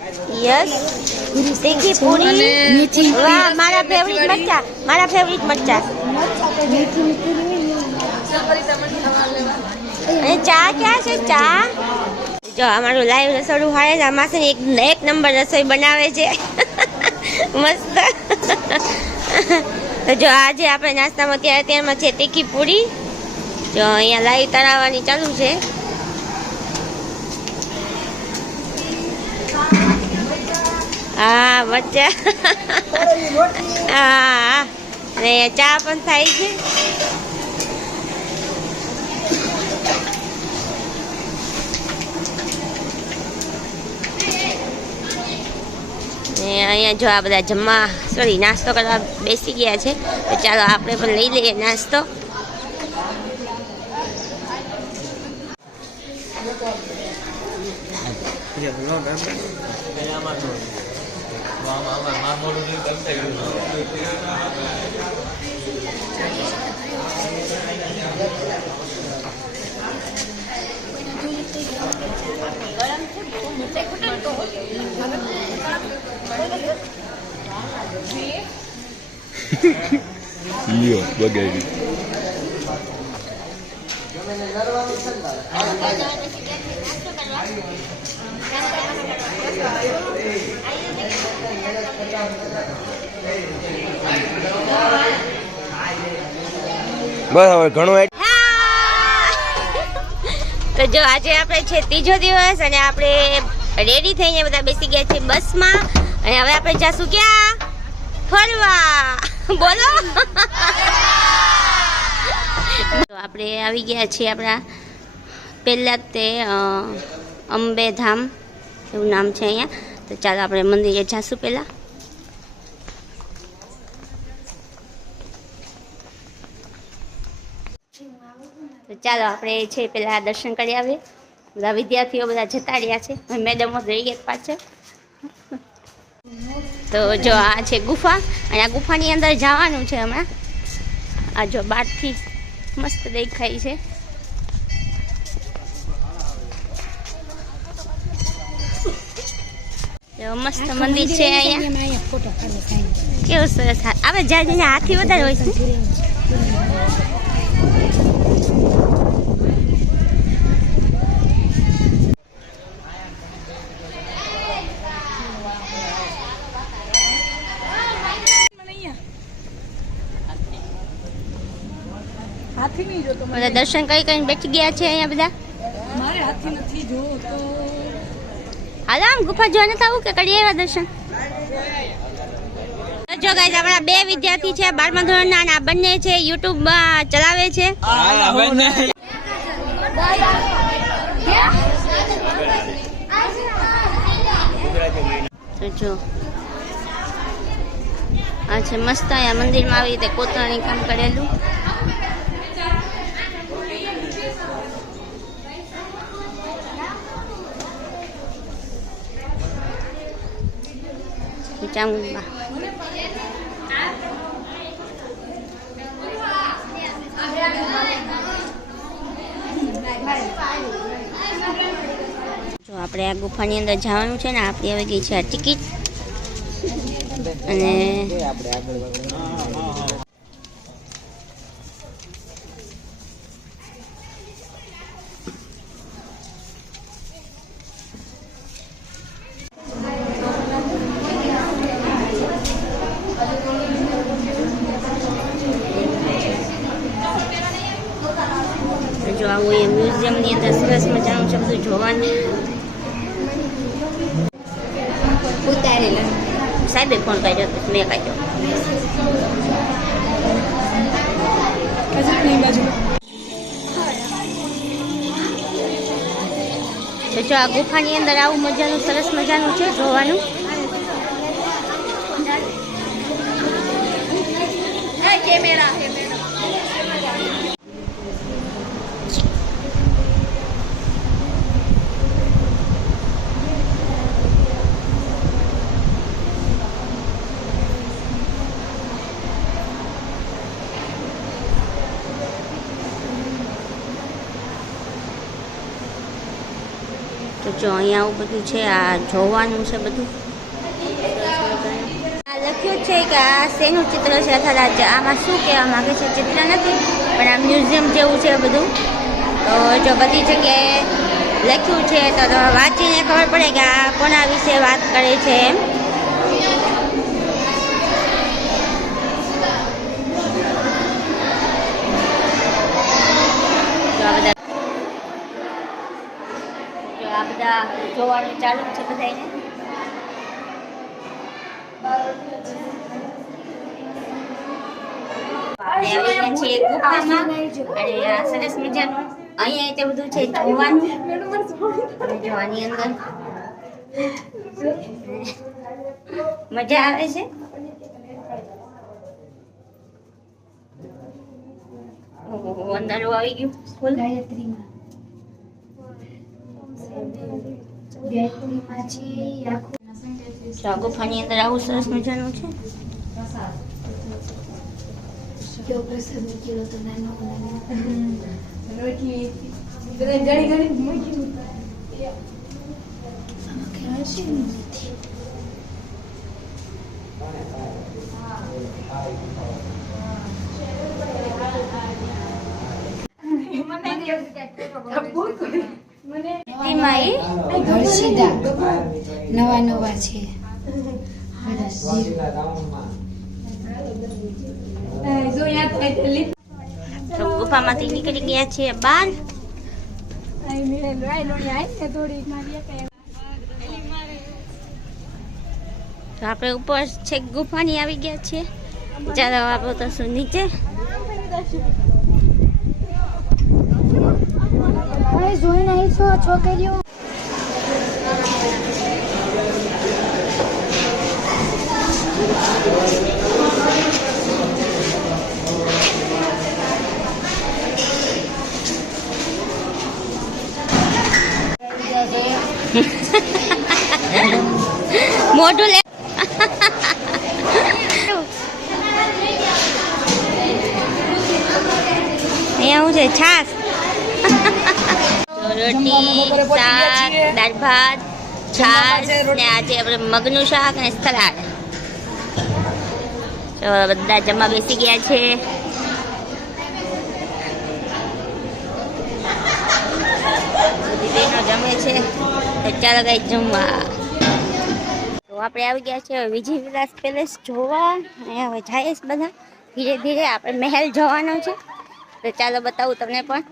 Yes तीखी पूरी वाह मारा फेवरेट मरचा અને ચા ક્યાં છે ચા જો અમારું લાઈવ રસોડું હારે જ આમાં છે એક નંબર રસોઈ બનાવે છે મસ્ત તો જો આજે આપણે નાસ્તામાં અત્યારમાં છે તીખી પૂરી જો અહીંયા લાઈવ તળાવવાની ચાલુ છે હા મરચા હા અને ચા પણ થાય છે અહીંયા જો આ બધા જમવા નાસ્તો કરવા બેસી ગયા છે તો ચાલો આપણે પણ લઈ લઈએ નાસ્તો લ્યો બગાડી બસ હવે ઘણું તો જો આજે આપણે છે ત્રીજો દિવસ અને આપણે રેડી થઈને બધા બેસી ગયા છે બસમાં અને હવે આપણે જાશું ક્યાં ફરવા બોલો તો આપણે આવી ગયા છીએ આપણા પહેલા તે અંબે ધામ એવું નામ છે અહીંયા તો ચાલો આપણે મંદિરે જાશું પહેલા તો ચાલો આપણે છે પેલા દર્શન કરી આવીએ બધા વિદ્યાર્થીઓ બધા જતા રહ્યા છે મેડમો રહી ગયા પાછળ તો જો આ છે ગુફા અને આ ગુફાની અંદર જવાનું છે હમણાં આ જો બહારથી મસ્ત દેખાય છે મસ્ત મંદિર છે અહીંયા કેવું સરસ આવે જ્યાં હાથી વધારે હોય છે બધા દર્શન કરીને બેઠી ગયા છે અહીંયા બધા મારે હાથી નથી જો તો હાલો આમ ગુફા જોવા નથી આવું કે કરી આવ્યા દર્શન જો ગાઈસ આપણા બે વિદ્યાર્થી છે 12મા ધોરણના અને આ બંને છે યુટ્યુબ ચલાવે છે તો જો આ છે મસ્ત અહીંયા મંદિરમાં આવી રીતે કોતરણી કામ કરેલું ચાંગુબા જો આપણે આ ગુફાની અંદર જવાનું છે ને આપણી આવી ગઈ છે આ ટિકિટ અને જો આવું એ મ્યુઝિયમની અંદર સરસ મજાનું છે બધું જોવાનું ઉતારેલા સાહેબે ફોન કર્યો મેં કર્યો તો જો આ ગુફાની અંદર આવું મજાનું સરસ મજાનું છે જોવાનું કેમેરા જો અહીંયા આવું બધું છે, આ જોવાનું છે બધું. આ લખ્યું છે કે આ શેનું ચિત્ર છે, અથવા આમાં શું કહેવા માંગે છે, ચિત્ર નથી પણ આ મ્યુઝિયમ જેવું છે બધું. તો જો બધી જગ્યાએ લખ્યું છે તો વાંચીને ખબર પડે કે આ કોના વિશે વાત કરે છે એમ. આ બધા જોવાનું ચાલુ છે બધાને. આપણે આવી ગયા છીએ ગુફામાં અને આ સરસ મજાનું અહીંયા તે બધું છે જોવાનું. અને જો આની અંદર મજા આવે છે. ઓહો, અંદર આવી ગયું ફૂલ. ગુફાની અંદર આવું સરસ મજાનું છે. નવા નવા છે. તો ગુફામાંથી નીકળી ગયા છીએ બહાર. તો આપણે ઉપર છેક ગુફાની આવી ગયા છીએ. ચાલો આપણે તો શું નીચે. જોઈને આવી છો છોકરીઓ. મોઢું લે. અહીંયા શું છે? છાસ, રોટી, શાક, દાળ ભાત, છાસ ને આજે આપણે મગનું શાક અને સલાડ. તો બધા જમવા બેસી ગયા છે. બહેનો જમે છે તો ચાલો ગઈ જમવા. તો આપણે આવી ગયા છે વિજય વિલાસ પેલેસ જોવા. અને હવે જઈએ બધા ધીરે ધીરે. આપણે મહેલ જવાનો છે તો ચાલો બતાવું તમને પણ.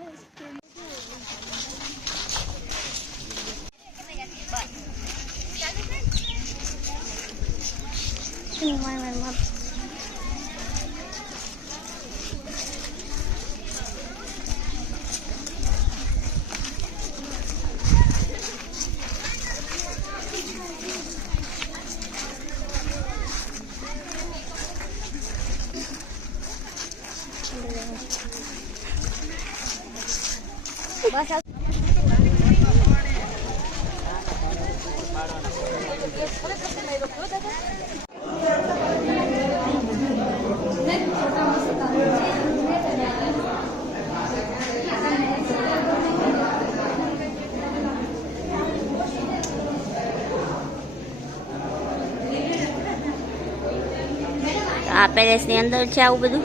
આ પેલેસ ની અંદર છે આવું બધું.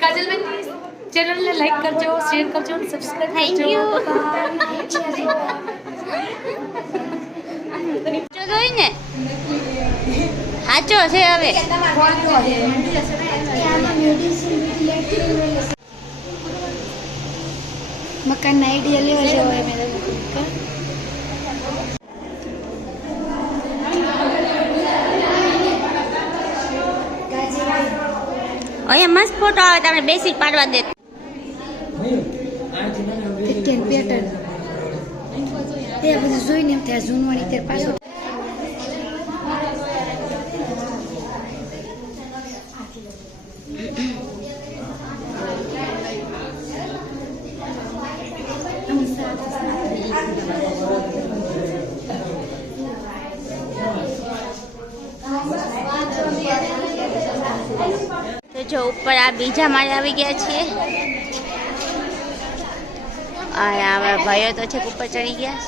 કાજલબેન ચેનલને લાઈક કરજો, શેર કરજો, સબસ્ક્રાઇબ કરજો. જોઈ ને સાચો છે હવે. મકાનના આઈડિયા લેવા જવા અમે અહીંયા મસ્ત ફોટો આવે તમને બેસી પાડવા દે. પેટર્ન એ બધું જોઈને એમ થાય જૂનવાણી ત્યારે પાછું. તો જો ઉપર આ બીજા માળે આવી ગયા છીએ. હવે ભાઈઓ તો છે ઉપર ચડી ગયા.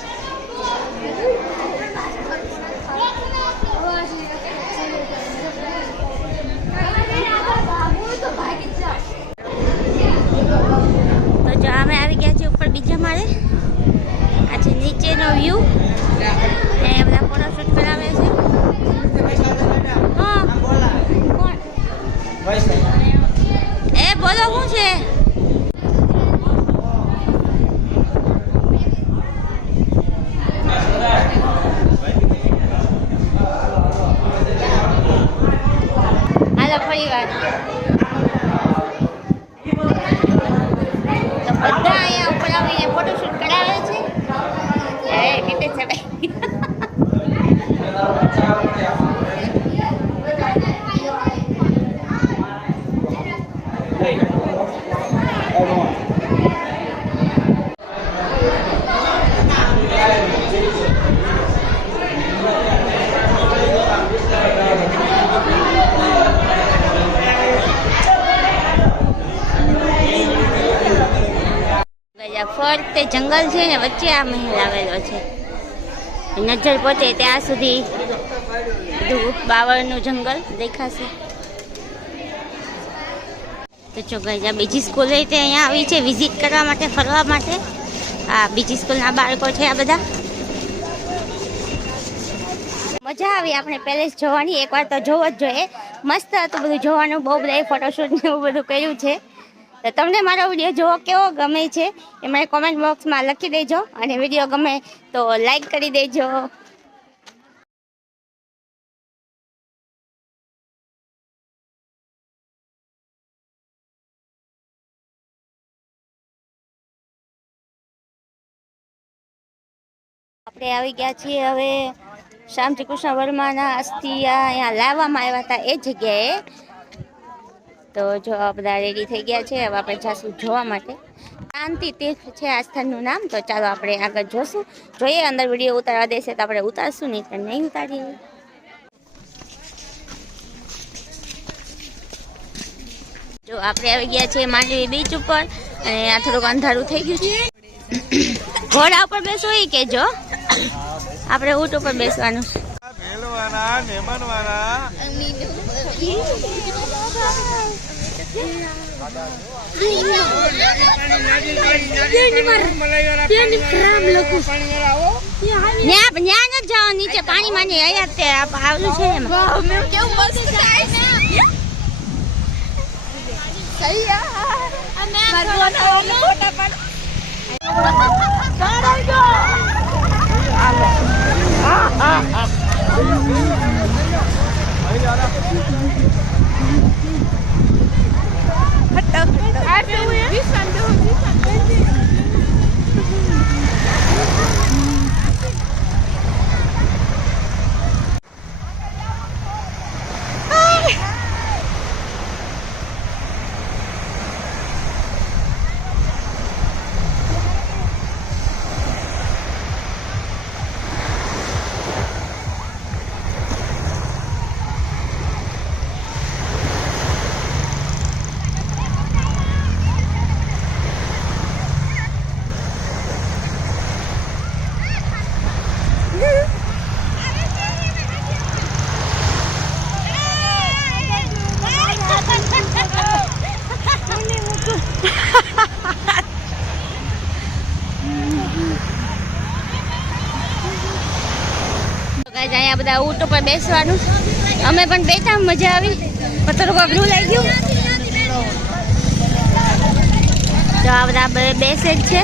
તો જો અમે આવી ગયા છીએ ઉપર બીજા માળે. આ છે નીચેનો વ્યૂ. એ બધા ફોટોશૂટ કરાવે છે. હા કોણ એ બોલો શું છે? હાલો ફરી વાર. તો બધા અહીંયા ઉપર આવીને ફોટોશૂટ કરાવે છે. એ કેટલે ચડાઈ ફરતે જંગલ છે ને વચ્ચે આ મહેલ આવેલો છે. નજર પહોંચે ત્યાં સુધી બધું બાવળનું જંગલ દેખાશે. તો જો ગાઈસ આ બીજી સ્કૂલે તે અહીંયા આવી છે વિઝિટ કરવા માટે, ફરવા માટે. આ બીજી સ્કૂલના બાળકો છે આ બધા. મજા આવી આપણે પેલેસ જોવાની. એકવાર તો જોવો જ જોઈએ. મસ્ત હતું બધું જોવાનું. બહુ બધા ફોટોશૂટ ને એવું બધું કર્યું છે. તો તમને મારો વિડીયો જોવો કેવો ગમે છે એ મને કોમેન્ટ બોક્સમાં લખી દેજો. અને વિડીયો ગમે તો લાઈક કરી દેજો. આપણે આવી ગયા છીએ હવે શ્યામજી કૃષ્ણ વર્માના અસ્થિ અહીંયા લાવવામાં આવ્યા હતા એ જગ્યાએ. તો જો આ બધા રેડી થઈ ગયા છે. હવે આપણે જાશું જોવા માટે. શાંતિ તીર્થ છે આ સ્થળનું નામ. તો ચાલો આપણે આગળ જોશું. જોઈએ અંદર વિડીયો ઉતારવા દેશે તો આપણે ઉતારશું, નહીં તો નહીં ઉતારીએ. જો આપણે આવી ગયા છીએ માંડવી બીચ ઉપર. અને આ થોડુંક અંધારું થઈ ગયું છે. ઘોડા ઉપર બેસવું એ કે જો આપણે ઊંટ ઉપર બેસવાનું છે. નીચે પાણી માં આવેલું છે અહીંયા બધા ઊંટ ઉપર બેસવાનું. અમે પણ બેઠા, મજા આવી. પણ થોડુંક અઘરું લાગી ગયું. તો આ બધા બેસે જ છે.